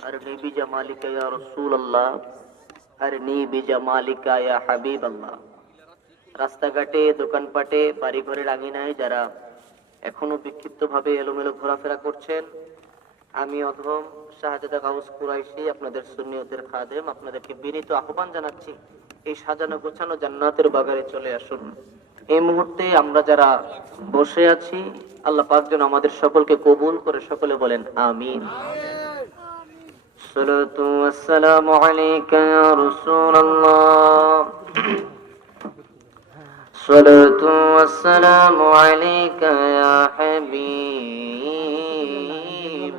أرني بجمالك يا رسول الله أرني بجمالك يا حبيب الله রাস্তাঘাটে দোকানপাটে বাড়ি ঘরের আঙিনায় যারা এখনো বিক্ষিপ্ত ভাবে এলোমেলো ঘোরাফেরা করছেন আমি অধম শাহজাদা গাউস কুরাইশি আপনাদের সুন্নিয়তের খাদেম আপনাদেরকে বিনীত আহ্বান জানাচ্ছি এই সাজানো গোছানো জান্নাতের বাগানে চলে আসুন এই মুহূর্তে আমরা যারা বসে আছি, আল্লাহ পাঁচজন আমাদের সকলকে কবুল করে সকলে বলেন, আমিন। আলাইকা ইয়া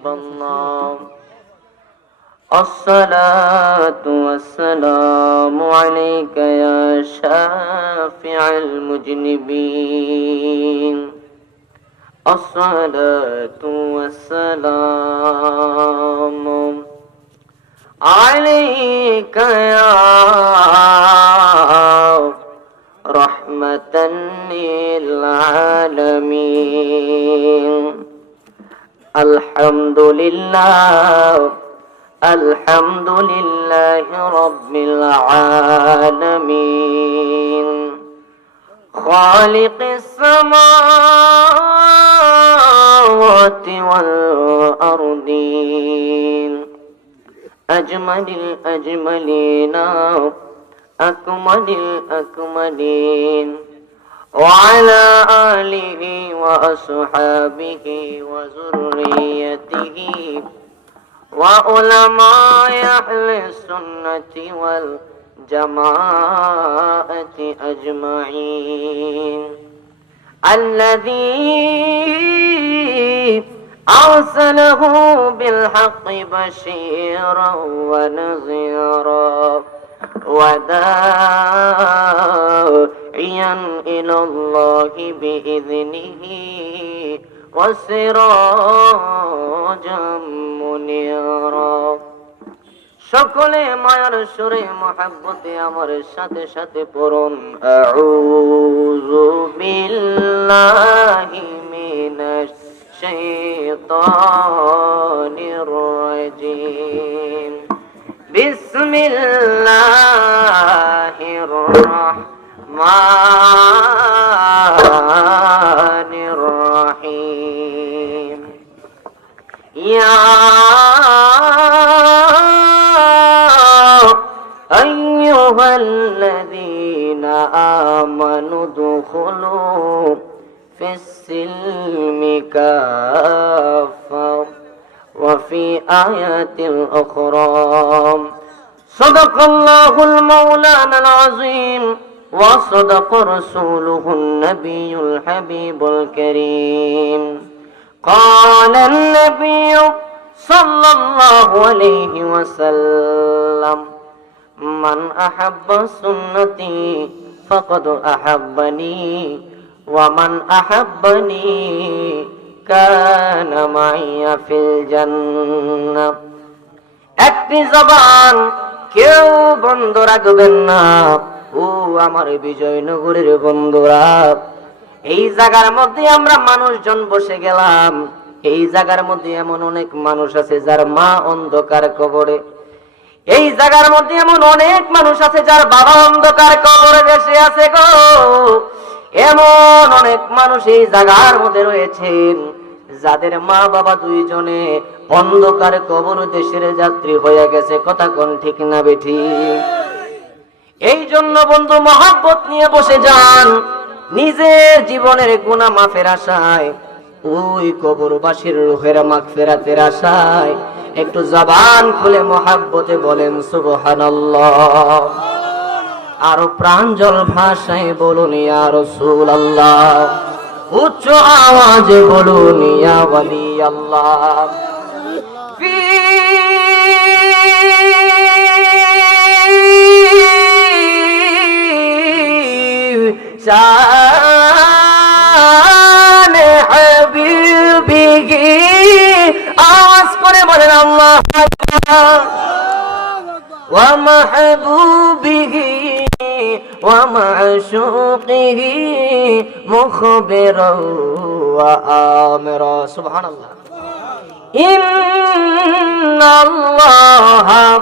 বন্না الصلاة والسلام عليك يا شافع المجنبين. الصلاة والسلام عليك يا رحمة للعالمين. الحمد لله الحمد لله رب العالمين. خالق السماوات والأرضين. أجمل الأجملين أكمل الأكملين. وعلى آله وأصحابه وذريته وعلماء أهل السنة والجماعة أجمعين الذي أرسله بالحق بشيرا ونذيرا وداعيا إلى الله بإذنه সকলে মায়ার সুরে মহাব্বতে আমার সাথে সাথে পড়ুন। আউযু বিল্লাহি বিসমিল্লাহির রাহমানির الرحمن الرحيم. يا أيها الذين آمنوا ادخلوا في السلم كافة وفي آيات أخرى. صدق الله المولانا العظيم. وصدق رسوله النبي الحبيب الكريم قال النبي صلى الله عليه وسلم من أحب سنتي فقد أحبني ومن أحبني كان معي في الجنة একটি জবান কেউ বন্ধ রাখবেন না ও আমার বিজয়নগরের বন্ধুরা, এই জায়গার মধ্যে আমরা মানুষজন বসে গেলাম। এই জায়গার মধ্যে এমন অনেক মানুষ আছে যার মা অন্ধকার কবরে। এই জায়গার মধ্যে এমন অনেক মানুষ আছে যার বাবা অন্ধকার কবরে বসে আছে গো। এমন অনেক মানুষ এই জায়গার মধ্যে রয়েছেন, যাদের মা বাবা দুইজনে অন্ধকার কবর দেশের যাত্রী হয়ে গেছে। কথা কোন ঠিক না বেঠি এই জন্য বন্ধু, মহাব্বত নিয়ে বসে যান। নিজের জীবনের গুণা মাফের আশায়, ওই কবরবাসীর রুহের মাখ ফেরাতের আশায়, একটু জবান খুলে মহাব্বতে বলেন, সুবহানাল্লাহ। আরও প্রাঞ্জল ভাষায় বলুন রাসূলুল্লাহ। উচ্চ আওয়াজে বলুন আল্লাহ ومعشوقه مخبرا وآمرا سبحان الله إن الله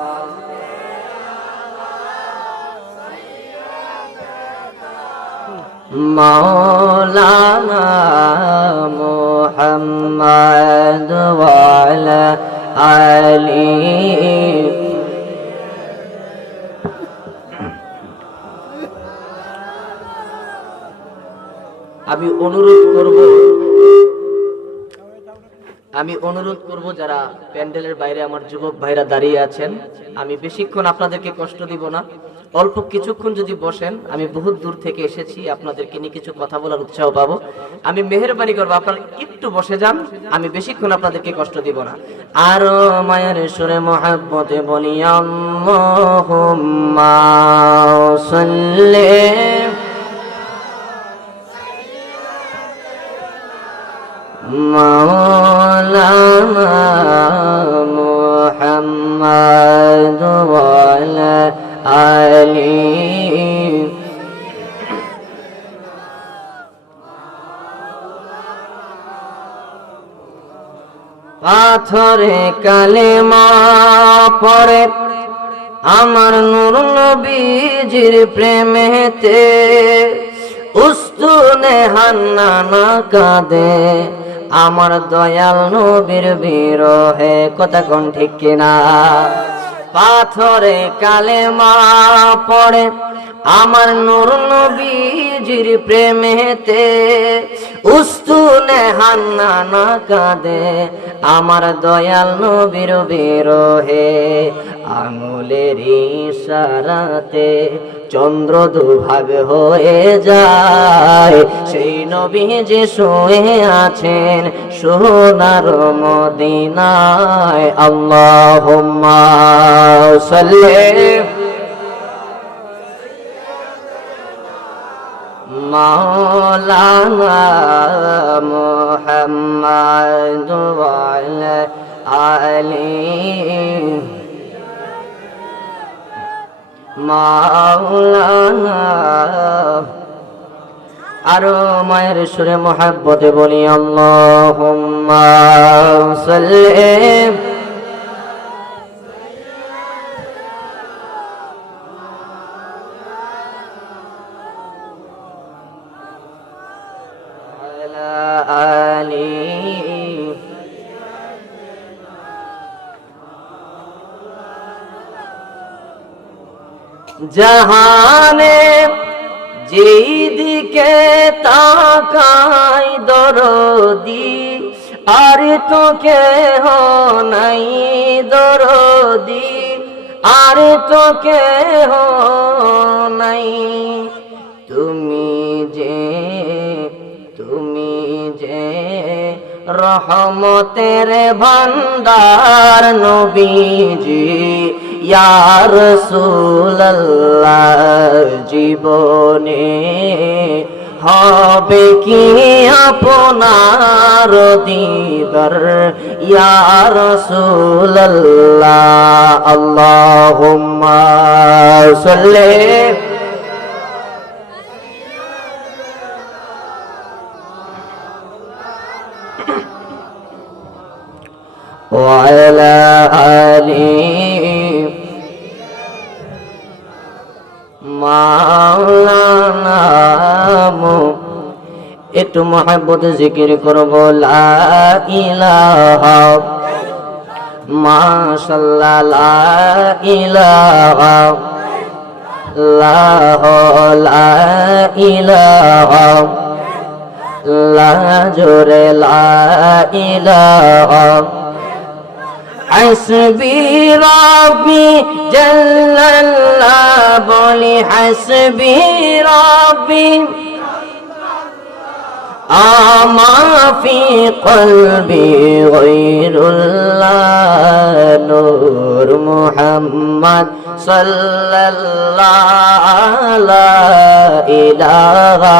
مولانا محمد وعلى آله আমি অনুরোধ করব আমি অনুরোধ করব যারা প্যান্ডেলের বাইরে আমার যুবক ভাইরা দাঁড়িয়ে আছেন আমি বেশিক্ষণ আপনাদেরকে কষ্ট দিব না অল্প কিছুক্ষণ যদি বসেন আমি বহুত দূর থেকে এসেছি আপনাদেরকে নিয়ে কিছু কথা বলার উৎসাহ পাবো আমি মেহরবানি করবো আপনারা একটু বসে যান আমি বেশিক্ষণ আপনাদেরকে কষ্ট দিব না আর মায়ের সুরে মহাব্বতে বলি আল্লাহুম্মা সাল্লি مولانا محمد وعلى আলিম পাথরে কালে পরে আমার নুর নবীজির প্রেমেতে উস্তুনে হান্নানা কাঁদে আমার দয়াল নবীর বিরহে, কথা কোন ঠিক কিনা? পাথরে কালেমা পড়ে। আমার নূর নবীজির প্রেমেতে উস্তুনে হান্নানা কাঁদে, আমার দয়াল নবীর বিরহে। আঙুলের ইশারাতে চন্দ্র দুভাগ হয়ে যায়। সেই নবী যে শুয়ে আছেন, সোনার মদিনায়। আল্লাহুম্মা সাল্লি مولانا محمد وعلى آله মাওলানা আরো মায়ের সুরে মোহাব্বতে বলি আল্লাহুম্মা সাল্লি على آله জাহানে যেই দিকে তাকাই দরদি আর তো কেহ নাই দরদি আর তো কেহ নাই তুমি রহমতের ভান্ডার নবীজি ইয়ার সুল্লাহ জীবনে হবে কি আপনার দিদার? ইয়ার সুল্লাহ আল্লাহুম্মা সাল্লি وعلى آله মাওলানা মু- একটু মহাব্বত জিকির করব লা ইলাহা মাশাল্লাহ লা ইলাহা লাহ লা ইলাহা লা জোরে লা ইলাহা হাসবি রবি জল্লাল্লাহ বলি হাসবি রবি আমার ফি কলবি গৈরুল্লাহ নূর মুহাম্মদ সাল্লাল্লাহ ইলাহা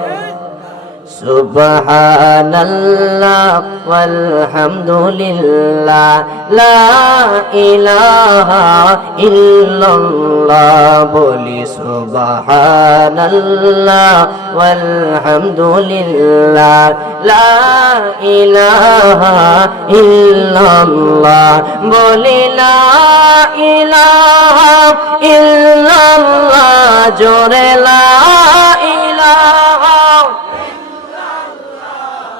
سبحان الله والحمد لله لا إله إلا الله بولي سبحان الله والحمد لله لا إله إلا الله بولي لا إله إلا الله جور لا إله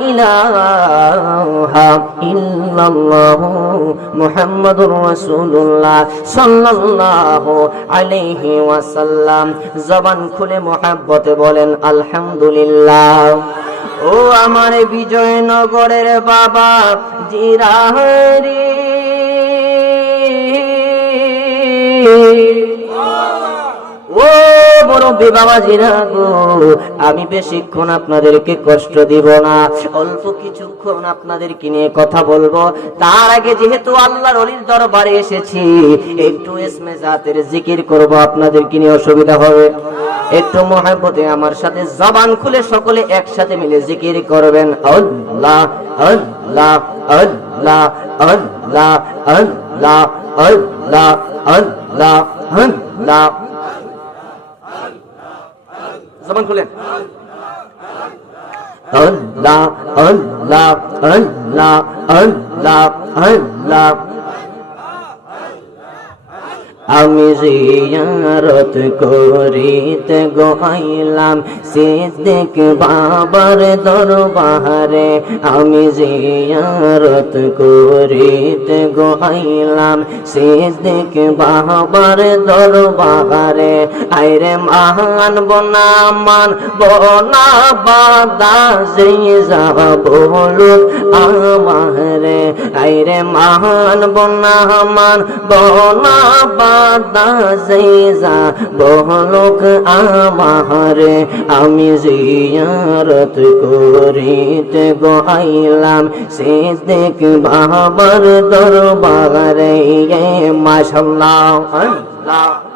إله إلا الله محمد رسول الله صلى الله عليه وسلم জবান খুলে মোহাব্বতে বলেন আলহামদুলিল্লাহ ও আমার বিজয়নগরের বাবা জিরাহারি ও মুরব্বী বাবাজিরা গো, আমি বেশিক্ষণ আপনাদেরকে কষ্ট দিব না, অল্প কিছুক্ষণ আপনাদেরকে নিয়ে কথা বলব। তার আগে যেহেতু আল্লাহর অলির দরবারে এসেছি, একটু এসমে জাতের জিকির করব, আপনাদেরকে নিয়ে অসুবিধা হবে। একটু মহাব্বতে আমার সাথে জবান খুলে সকলে একসাথে মিলে জিকির করবেন। আল্লাহ আল্লাহ আল্লাহ আল্লাহ আল্লাহ আল্লাহ আল্লাহ আল্লাহ। জবান খুলেন। আল্লাহ আল্লাহ আল্লাহ আল্লাহ আল্লাহ আমি জিয়ারত করিতে গোয়াইলাম সিদ্দিক বাবার দরবারে। আমি জিয়ারত করিতে গোয়াইলাম সিদ্দিক বাবার দরবারে। আইরে মহান বনা মান বনা বাদা জিজা বলুক আমারে। আইরে মহান বনা মান বনা বাতাসে যাব লোক আমি জিয়ারত করিতে গো আইলাম সিদ্দিক বাবার দরবারে মাসাল্লাহ আল্লাহ।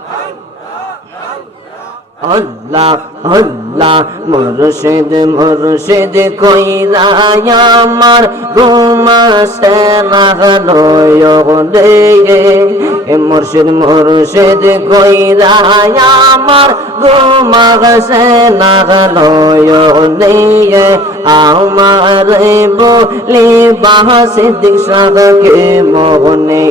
আল্লাহ আল্লাহ, মুর্শিদ মুর্শিদ কইরা আমার ঘুমাসে না এ মুর্শিদ মুর্শিদ কইরা আমার ঘুমাসে না রে আমার বলি বাসি দিশাকে মোহনে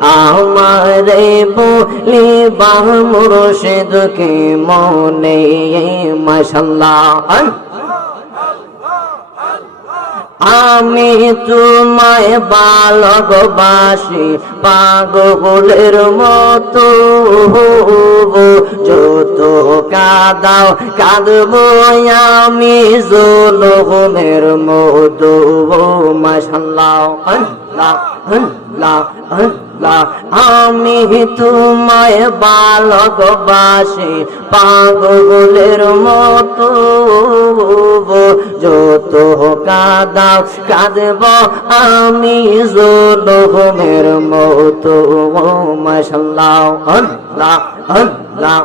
আমার বলি বাহ মুর্শিদকে মনে মাশাল্লাহ। আমি তোমায় বালকবাসী পাগলের মতো। যত কাদাও কাঁদব আমি জোলমের মতো মাশাল্লাহ। আমি তোমায় বালকবাসী পাগলের মতো। যত কাদাও কাঁদব আমি জোলমের মতো। মাশাল্লাহ আল্লাহ আল্লাহ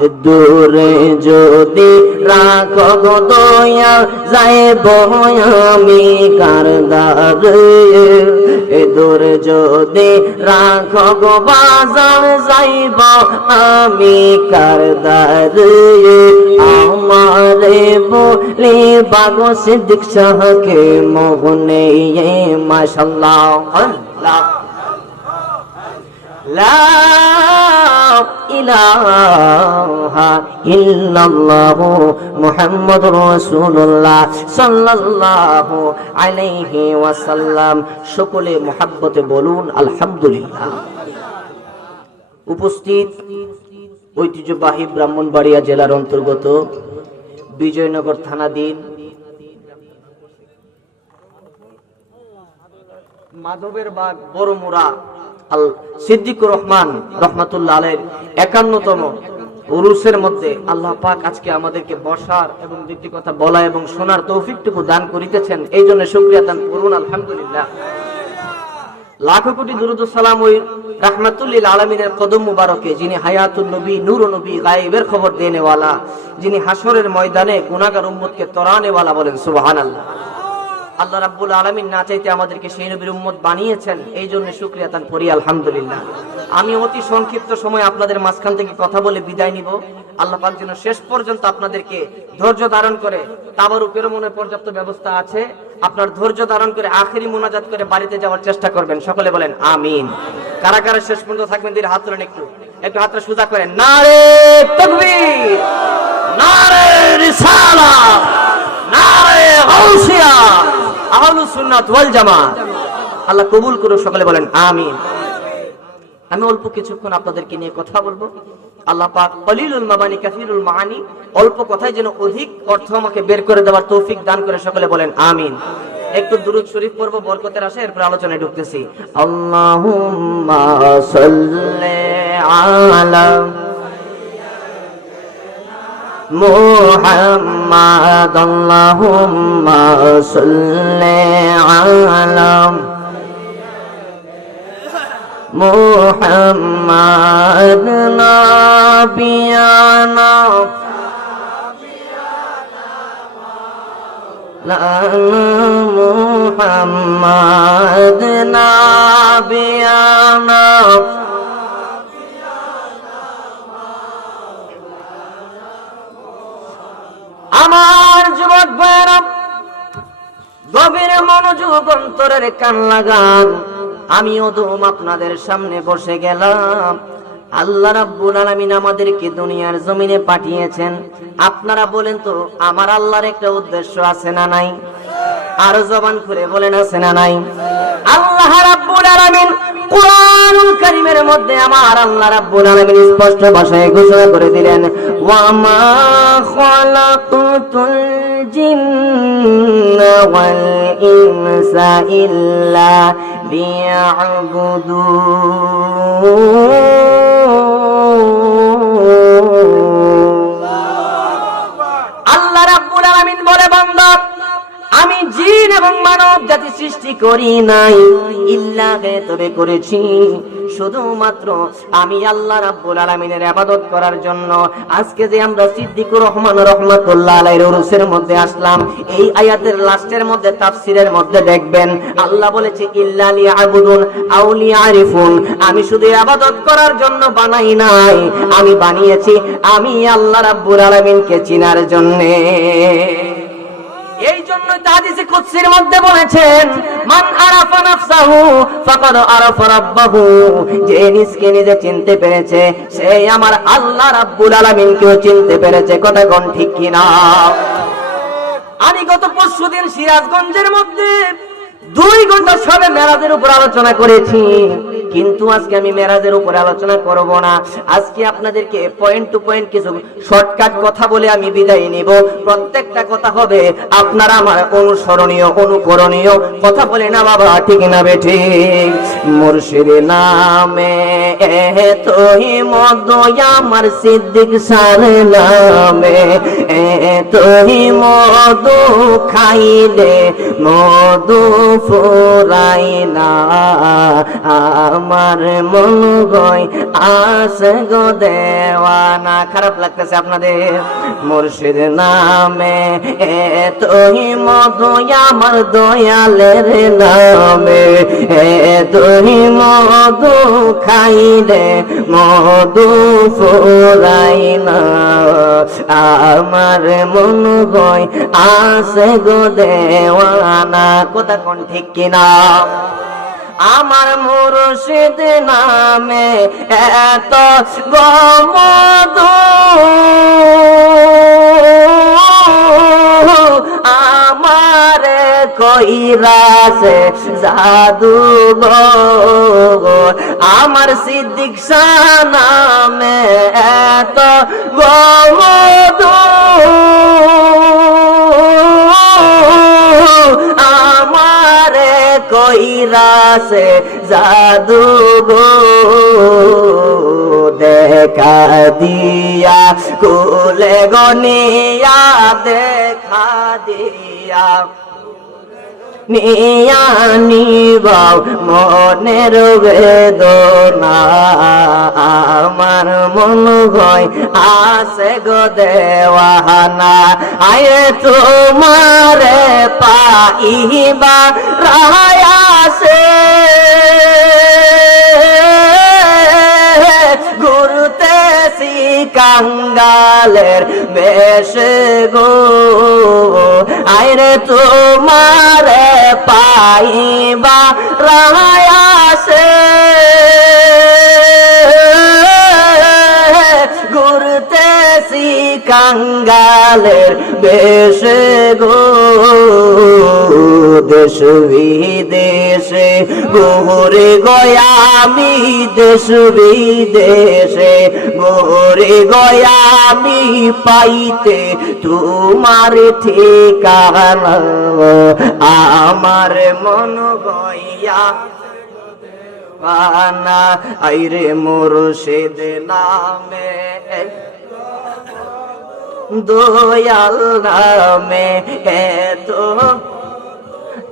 দূরে যদি রাখো গো দয়া যাইব আমি কারদারে দূরে যদি রাখো গো বাজার, যাইব আমি কারদারে আমারে বলি, বাগো সিদ্দিক শাহকে মোহনে মাশাল্লাহ, আল্লাহ লা ইলাহা ইল্লাল্লাহ মুহাম্মাদুর রাসূলুল্লাহ সাল্লাল্লাহু আলাইহি ওয়াসাল্লাম সকলে বলুন আলহামদুলিল্লাহ। উপস্থিত ঐতিহ্যবাহী ব্রাহ্মণবাড়িয়া জেলার অন্তর্গত বিজয়নগর থানাধীন মাধবের বাগ বড়মুরা আল সিদ্দিকুর রহমান রহমাতুল্লাহ আলের একান্নতম উরুসের মধ্যে আল্লাহ পাক আজকে আমাদেরকে বসার এবং কথা বলা এবং শোনার তৌফিকটুকু দান করিতেছেন। এই জন্য শুক্রিয়া দান করুন, আলহামদুলিল্লাহ। লাখো কোটি দুরুদ সালাম ওই রাহমাতুল্লিল আলমিনের কদম মুবারকে, যিনি হায়াতুল নবী নূর নবী, গায়েবের খবর দেনেওয়ালা, যিনি হাসরের ময়দানে গুনাহগার উম্মতকে তরানেওয়ালা বলেন, সুবহানাল্লাহ। আল্লাহ রাব্বুল আলামিন না চাইতে আমাদেরকে সেই নবীর উম্মত বানিয়েছেন, এই জন্য শুকরিয়া তান করি, আলহামদুলিল্লাহ। আমি অতি সংক্ষিপ্ত সময় আপনাদের মাঝখান থেকে কথা বলে বিদায় নিব। আল্লাহ পাক যেন শেষ পর্যন্ত আপনাদেরকে ধৈর্য ধারণ করে তাবার তাবারু পেরোমনে পর্যাপ্ত ব্যবস্থা আছে, আপনার ধৈর্য ধারণ করে আখেরি মোনাজাত করে বাড়িতে যাওয়ার চেষ্টা করবেন। সকলে বলেন, আমিন। কারা কারা শেষ পর্যন্ত থাকবেন দিলে হাত তোলেন একটু। একটু হাতটা সোজা করেন। নারে তাকবীর, নারে রিসালাত। আল্লাহ কবুল করুন সকলে বলেন আমিন। আমি অল্প কিছুক্ষণ আপনাদেরকে নিয়ে কথা বলব। আল্লাহ পাক কলিলুল মাবানি কাসিরুল মাআনি, অল্প কথায় যেন অধিক অর্থ আমাকে বের করে দেওয়ার তৌফিক দান করে সকলে বলেন আমিন। একটু দুরুদ শরীফ পড়ব, বরকতের আসে এরপর আলোচনায় ঢুকতেছি। আল্লাহুম্মা সাল্লি আলা محمد اللهم صل على محمد نبينا لا محمد نبينا আমার যুবক ভাইরা গভীর মনোযোগ অন্তরের কান লাগান। আমি ওদম আপনাদের সামনে বসে গেলাম। আল্লাহ রাব্বুল আলামিন আমাদেরকে দুনিয়ার জমিনে পাঠিয়েছেন। আপনারা বলেন তো, আমার আল্লাহর একটা উদ্দেশ্য আছে না নাই? আর জবান করে বলেন, আছে না নাই? আল্লাহ রাব্বুল আলামিন কোরআনুল কারীমের মধ্যে আমার আল্লাহ রাব্বুল আলামিন স্পষ্ট ভাষায় ঘোষণা করে দিলেন আল্লাহ রাব্বুল আলামিন বলে বান্দা আমি জিন এবং মানব জাতি সৃষ্টি করি নাই। ইল্লা তবে করেছি। শুধুমাত্র আমি আল্লাহ রাব্বুল আলামিনের ইবাদত করার জন্য। আজকে যে আমরা সিদ্দিকুর রহমান রহমাতুল্লাহ আলাইহির উরুসের মধ্যে আসলাম, এই আয়াতের লাস্টের মধ্যে, তাফসিরের মধ্যে দেখবেন, আল্লাহ বলেছে, ইল্লা লিয়াবুদুন আও লিয়ারিফুন। আমি শুধু ইবাদত করার জন্য বানাই নাই, আমি বানিয়েছি, আমি আল্লাহ রাব্বুল আলামিনকে চিনার জন্যে। এই হাদিসে কুদসির মধ্যে বলেছেন মান আরাফা নাফসাহু ফাকাদ আরাফা রাব্বাহু। যে নিজকে নিজে চিনতে পেরেছে আমার আল্লাহ রাব্বুল আলামিনকেও চিনতে পেরেছে। কথা কোন ঠিক কিনা? আমি গত পরশুদিন সিরাজগঞ্জের মধ্যে দুই ঘণ্টা সবে মেরাজের উপর আলোচনা করেছি। কিন্তু আজকে আমি মেরাজের উপর আলোচনা করব না। আজকে আপনাদেরকে পয়েন্ট টু পয়েন্ট কিছু শর্টকাট কথা বলে আমি বিদায় নিব। প্রত্যেকটা কথা হবে আপনারা আমার অনুসরণীয়, অনুকরণীয়। কথা বলে না বাবা, ঠিক না বেঠি মুর্শিদ নামে এ তোই মদ আমার সিদ্দিক সার নামে তোই মদ খাইলে মধু ফুরাই না আমার মন গই আসে গো দেওয়ানা। খারাপ লাগতেছে আপনাদের মুর্শিদ নামে। তোই মধু আমার দয়ালের নামে। তোই মধু খাইলে মধু ফুরাই না আমার মন হয় আসে গো দেওয়ানা। কথা কোন ঠিক কিনা? আমার মুর্শিদ নামে এত গমধু কইরাছে, জাদু আমার সিদ্দিক নামে এত গমধু আমারে কইরাছে, জাদু গো দেখা দিয়া, কুলে গনিয়া, দেখা দিয়া। নিয়া নিবাও মনের বেদনা। আমার মন হয় আসে গো দেওয়ানা। আয়ে তোমারে পাইবা রায়াসে কাঙ্গালের বেশ গো। আইরে তোমার পাইবা রায়াসে কাঙ্গালের বেশ গো, দেশ বিদেশে গোরে গয়ামি দেশ বিদেশে গোরে গয়ামি পাইতে তোমার ঠিকানা, আমার মন গয়া পানা। আইরে সেদ নামে দয়াল নামে এত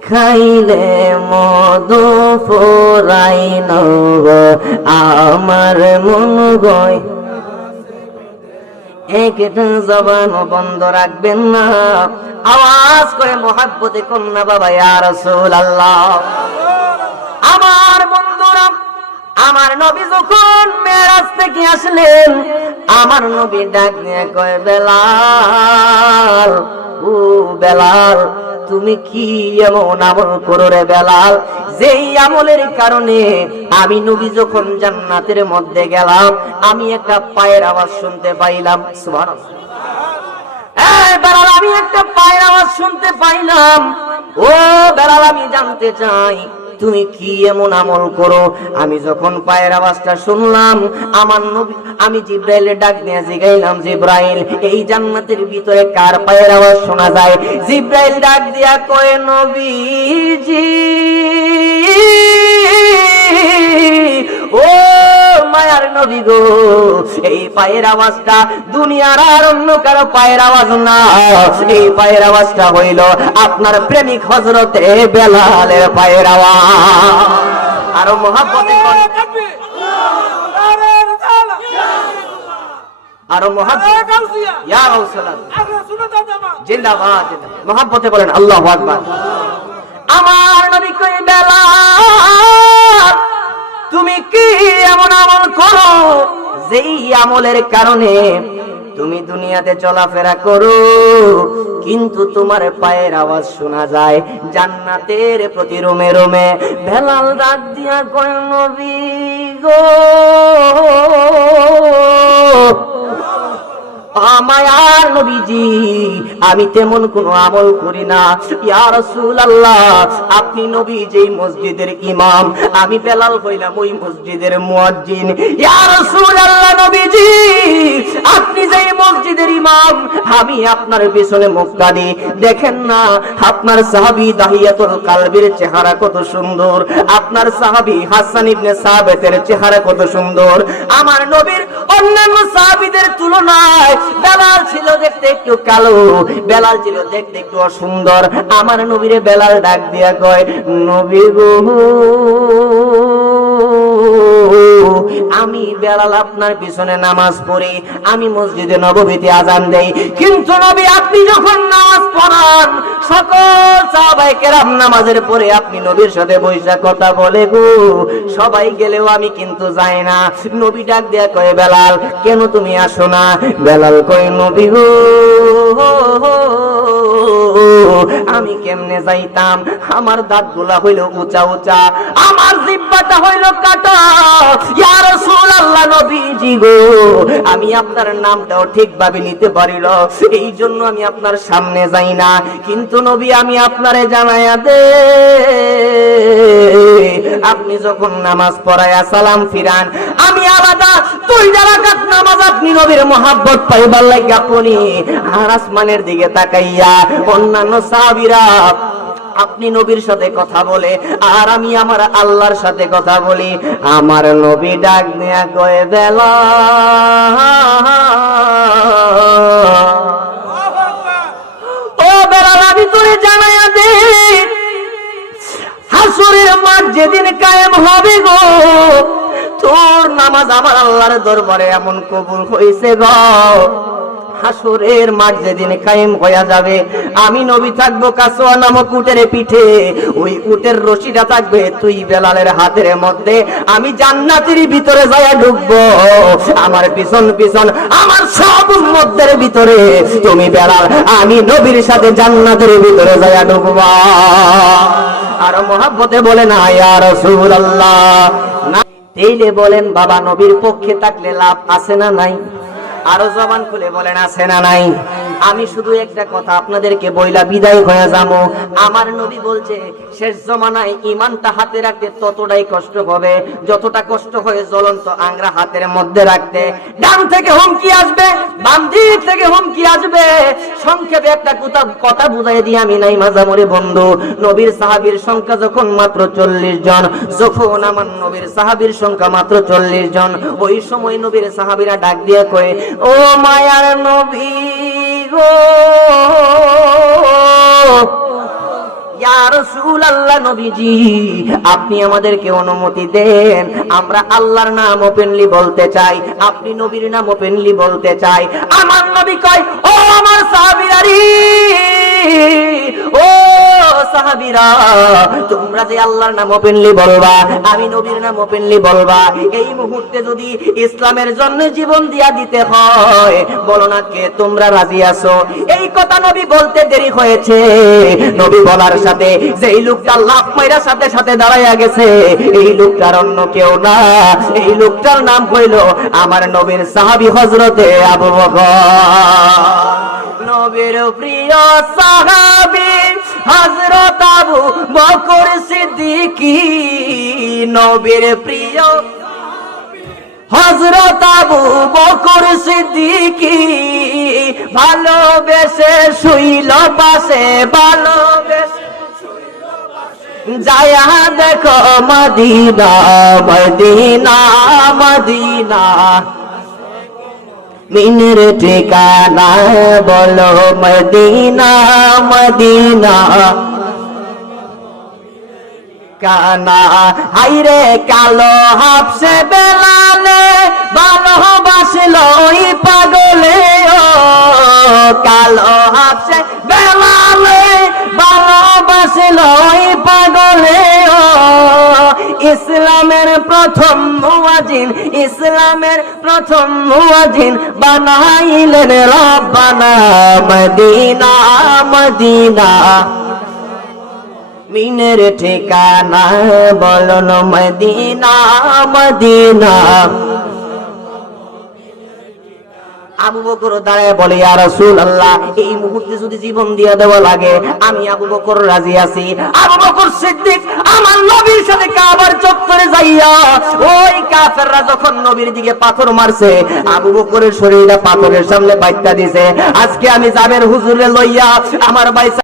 খাইলে মধু ফোরাই নব, আমার মন গয়। একটা জবান বন্ধ রাখবেন না, আওয়াজ করে মহাব্বতে কন্যা বাবা ইয়ার আল্লাহ আমার বন্ধুরা আমার নবী যখন মেরাজ থেকে আসলেন, আমার নবী ডাক নিয়ে কয়, বেলাল, ও বেলাল, তুমি কি এমন আমল করো রে বেলাল? যেই আমলের কারণে আমি নবী যখন জান্নাতের মধ্যে গেলাম, আমি একটা পায়ের আওয়াজ শুনতে পাইলাম। বেলাল, আমি একটা পায়ের আওয়াজ শুনতে পাইলাম। ও বেলাল, আমি জানতে চাই তুমি কি এমন আমল করো? আমি যখন পায়ের আওয়াজটা শুনলাম, আমার নবী আমি জিব্রাইলের ডাক নিয়ে জিগাইলাম, জিব্রাইল, এই জান্নাতের ভিতরে কার পায়ের আওয়াজ শোনা যায়? জিব্রাইল ডাক দিয়া কয়, নবীজি, ও মায়ার নবী গো। এই পায়ের আওয়াজটা দুনিয়ার আর অন্য কারও পায়ের আওয়াজ না। এই পায়ের আওয়াজটা হইল আপনার প্রেমিক হজরতে বেলালের পায়ের আওয়াজ। আরও মহাব্বতে আরও জিন্দাবাদ। মহাব্বতে বলেন, আল্লাহু আমার নবী কই বেলাল? তুমি কি এমন আমল করো? যেই আমলের কারণে তুমি দুনিয়াতে চলাফেরা করো, কিন্তু তোমার পায়ের আওয়াজ শোনা যায়। জান্নাতের প্রতি রোমে রোমে ভেলাল রাত দিয়া কয়, নবী গো! আমায়ার নবীজি, আমি তেমন কোন আমল করি না। রাসূলুল্লাহ, আপনি নবী মসজিদের ইমাম, আমি বেলাল হইলাম ওই মসজিদের মুয়াজ্জিন। রাসূলুল্লাহ নবীজি, আপনি মসজিদের ইমাম, আমি আপনার পিছনে মুক্তা দি দেখেন না, আপনার সাহাবী দাহিয়াতুল কালবির চেহারা কত সুন্দর। আপনার সাহাবী হাসান ইবনে চেহারা কত সুন্দর। আমার নবীর অন্যান্য সাহাবীদের তুলনায় বেলাল ছিল দেখতে একটু কালো, বেলাল ছিল দেখতে একটু অসুন্দর। আমার নবীরে বেলাল ডাক দিয়া কয়, নবী গো। আমি বেলাল আপনার পিছনে নামাজ পড়ি আমি মসজিদে নববীতে আজান দেই কিন্তু নবী আপনি যখন নামাজ পড়ান সকল সাহাবায়ে কেরাম নামাজের পরে আপনি নবীর সাথে বৈশা কথা বলে গো সবাই গেলেও আমি কিন্তু যাই না নবী ডাক দেয়া কয় বেলাল কেন তুমি আসো না বেলাল কয় নবী গো আমি কেমনে যাইতাম? আমার দাঁতগুলা হইল উঁচা উঁচা, আমার জিব্বাটা হইল কাটা। নবীজি গো, আমি আপনার নামটাও ঠিকভাবে নিতে পারিল এই জন্য আমি আপনার সামনে যাই না। কিন্তু নবী, আমি আপনারে জানাইয়া দে, আপনি যখন নামাজ পড়ায়া সালাম ফিরান, আমি দুই রাকাত নামাজ আপনি নবীর মহাব্বত পাইবার আসমানের দিকে তাকাইয়া অন্যান্য আপনি নবীর সাথে কথা বলে, আর আমি আমার আল্লাহর সাথে কথা বলি, আমার নবী ডাক নেয়া কয়ে ও বেলা আমি তোরে জানাইয়া দে, হাসুরের মাঠ যেদিন কায়েম হবে গো তোর নামাজ আমার আল্লাহর দরবারে এমন কবুল হয়েছে গো। হাসুরের মাঠ যেদিন কায়েম হইয়া যাবে, আমি নবী থাকব কাসোয়া নামক উটের পিঠে। ওই উটের রশিটা থাকবে তুই বেলালের হাতের মধ্যে। আমি জান্নাতের ভিতরে যাইয়া ঢুকবো। আমার পিছন পিছন, আমার সব মধ্যের ভিতরে। তুমি বেলাল, আমি নবীর সাথে জান্নাতের ভিতরে যাইয়া ঢুকবা। আর মহাব্বতে বলে না, ইয়া না তেইলে বলেন, বাবা নবীর পক্ষে থাকলে লাভ আছে না নাই? আরও জবান খুলে বলেন, আছে না নাই? আমি শুধু একটা কথা আপনাদেরকে বইলা বিদায় হয়ে যাব। আমার নবী বলছে, শেষ জমানায় ইমানটা হাতে রাখতে ততটাই কষ্ট হবে। যতটা কষ্ট হয়ে জ্বলন্ত আংরা হাতের মধ্যে রাখতে। ডান থেকে হুমকি আসবে, বাম দিক থেকে হুমকি আসবে। সংক্ষেপে একটা কথা কথা বুঝাই দিয়ে আমি, নাই মাঝামরে বন্ধু। নবীর সাহাবীর সংখ্যা যখন মাত্র চল্লিশ জন, যখন আমার নবীর সাহাবীর সংখ্যা মাত্র চল্লিশ জন, ওই সময় নবীর সাহাবীরা ডাক দিয়ে কয়ে, ও মায়ার নবী গো। আপনি আমাদেরকে অনুমতি দেন। আমরা আল্লাহর নাম ওপেনলি বলতে চাই আপনি নবীর নাম ওপেনলি বলতে চাই। আমার নবী কয় ও আমার সাহাবীরা রে, ও সাহাবীরা, তোমরা যে আল্লাহর নাম ওপেনলি বলবা, আমি নবীর নাম ওপেনলি বলবা, এই মুহূর্তে যদি ইসলামের জন্য জীবন দিয়া দিতে হয়, বলো না কে, তোমরা রাজি আছো? এই কথা নবী বলতে দেরি হয়েছে। নবী বলার সাথে যে এই লোকটা লাভ মাইরা সাথে সাথে দাঁড়াইয়া গেছে, এই লোকটার অন্য কেউ না। এই লোকটার নাম হইল আমার নবীর সাহাবী হজরতে আবু বকর। নবীর প্রিয় সাহাবী হযরত আবু বকর সিদ্দিকী, নবীর প্রিয় হযরত আবু বকর সিদ্দিকী, ভালোবেসে শুইল পাশে, ভালোবেসে যায়া দেখো মদিনা মদিনা মদিনা। মিনের ঠিকানা বলো মদিনা মদিনা। কানা, হাইরে কালো হাফসে বেলালে ভালোবাসল পাগলে। ও কালো হাফসে বেলালে ইসলামের প্রথম মুয়াজিন ইসলামের প্রথম মুয়াজিন বানাইলেন রব্বানা মদিনা মদিনা। মিনের ঠিকানা বলল মদিনা মদিনা। আবু বকর দাঁড়ায় বলে, ইয়া রাসূলুল্লাহ, এই মুহূর্তে যদি জীবন দিয়ে দেওয়া লাগে, আমি আবু বকর রাজি আছি। আবু বকর সিদ্দিক, আমার নবীর সাথে কাবার চত্বরে যাইয়া, ওই কাফেররা যখন নবীর দিকে পাথর মারছে, আবু বকরের শরীরটা পাথরের সামনে বাইত্যা দিছে। আজকে আমি জাবের হুজুরে লইয়া আমার ভাই